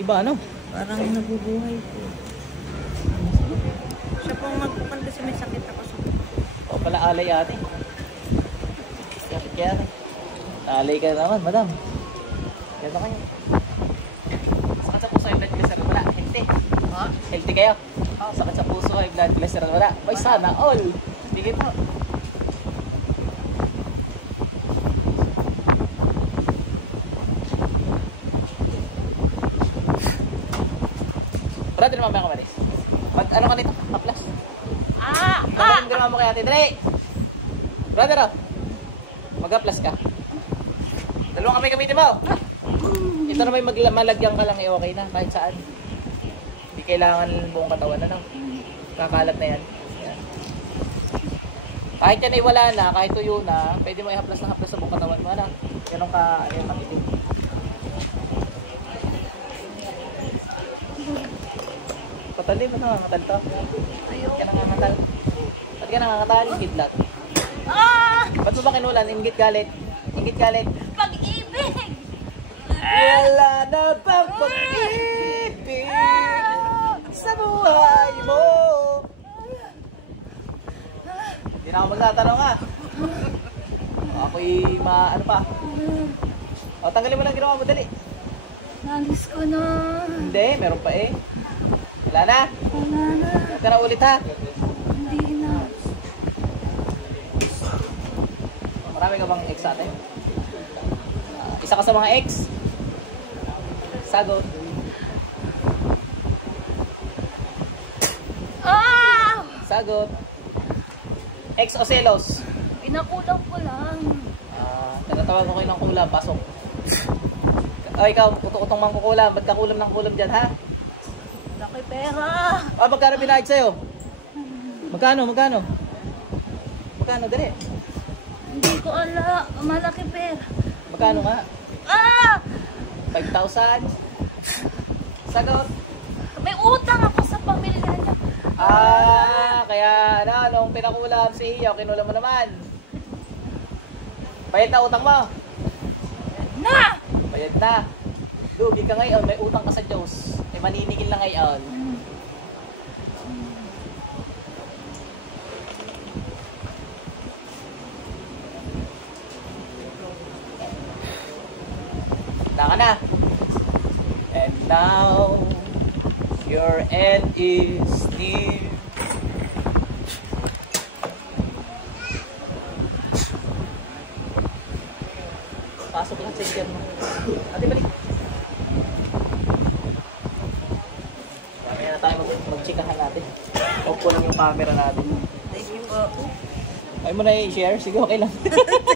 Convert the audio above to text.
Iba ano? Parang nabubuhay po. Siya pong magpupunta kasi may sakit ako. O pala alay ate. Sakit kaya ate. Alay ka naman, madam. Ganda kayo. Sakit sa puso, high blood cholesterol wala. Healthy. Ha? Healthy kayo? Sakit sa puso, high blood cholesterol wala. Ay sana all. Sige po. Brother, mamaya ka maris. Mag ano ka nito? Haplas. Magaling din mo kay ate. Dali! Brother, oh. Mag-haplas ka. Dalawang kamay gamitin mo. Ito na may malagyan ka lang eh, okay na. Kahit saan. Hindi kailangan buong katawan na lang. Kakalat na yan. Yan. Kahit yan ay wala na, kahit tuyo na, pwede mo i-haplas ng haplas sa buong katawan mo. Ano? Ganun ka, ayun, kamitin. Patali mo nangangatal to. Ba't ka nangangatal? Ba't ka nangangatal? Ingit lang. Ba't mo ba kinulan? Ingit galit? Ingit galit? Pag-ibig! Wala na bang pag-ibig sa buhay mo? Hindi na ako magtatanong ha. Ako'y ano pa? O, tanggalin mo lang ginawa mo, dali. Nangis ko na. Hindi, meron pa eh. Wala na? Wala na. Huwag ka na ulit ha. Hindi na. Marami ka bang ex ate? Isa ka sa mga ex? Sagot. Sagot. Ex o selos? Pinakulang ko lang. Tinatawag ko kayo ng kulam. Pasok. O ikaw, utok-utong mang kukulam. Ba't ka kulam ng kulam dyan ha? Laki pera. Magkano binayad sa'yo? Magkano? Magkano? Magkano? Dali. Hindi ko ala. Malaki pera. Magkano nga? 5,000? Sagot. May utang ako sa pamilya niya. Kaya nung pinakulam si Iyo, kinulam mo naman. Bayad na utang mo? Na! Bayad na. Lugi ka ngayon, may utang ka sa Diyos. Maniningil na ngayon. Naka na. And now, your end is near. Pasok lang sa iyan mo. Ate, balik. Mamaya na tayo mag-chikahan natin. Off ko lang yung camera natin. Thank you po. Ay mo na i-share? Sige, okay lang.